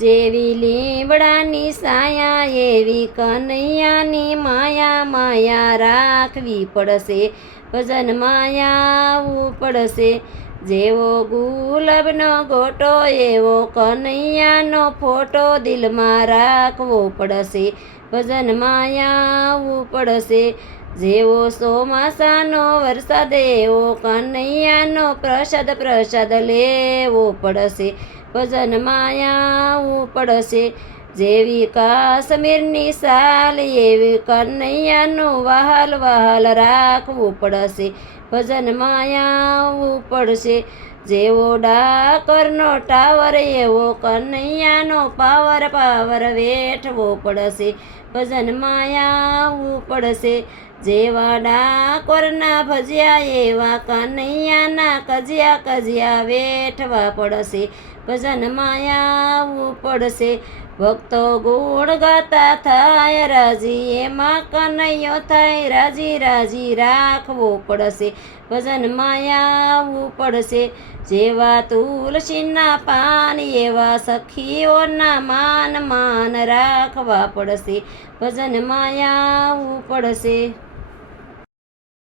જેવી લીમડાની સાયા એવી કનૈયાની માયા, માયા રાખવી પડશે, ભજન માયા આવવું પડશે. જેવો ગુલાબનો ગોટો એવો કનૈયાનો ફોટો દિલમાં રાખવો પડશે, ભજન માયા આવવું પડશે. જેવો ચોમાસાનો વરસાદ એવો કનૈયાનો પ્રસાદ, પ્રસાદ લેવો પડશે, ભજન માયા આવવું પડશે. જેવી કાશ્મીરની સાલ એવી કનૈયાનું વહાલ, વહાલ રાખવું પડશે, ભજન માયા આવવું પડશે. જેવો ડાકોરનો ટાવર એવો કનૈયાનો પાવર, પાવર વેઠવો પડશે, ભજન માયા આવવું પડશે. જેવા ડાકોરના ભજ્યા એવા કનૈયાના કજિયા, કજિયા વેઠવા પડશે, ભજન માયા આવવું પડશે. ભક્તો ગુણ ગાતા થાય રાજી, એમાં કનૈયો થાય રાજી, રાજી રાખવો પડશે, ભજન માયા આવવું પડશે. જેવા તુલસીના પાન એવા સખીઓના માન, માન રાખવા પડશે, ભજન માયા આવવું પડશે.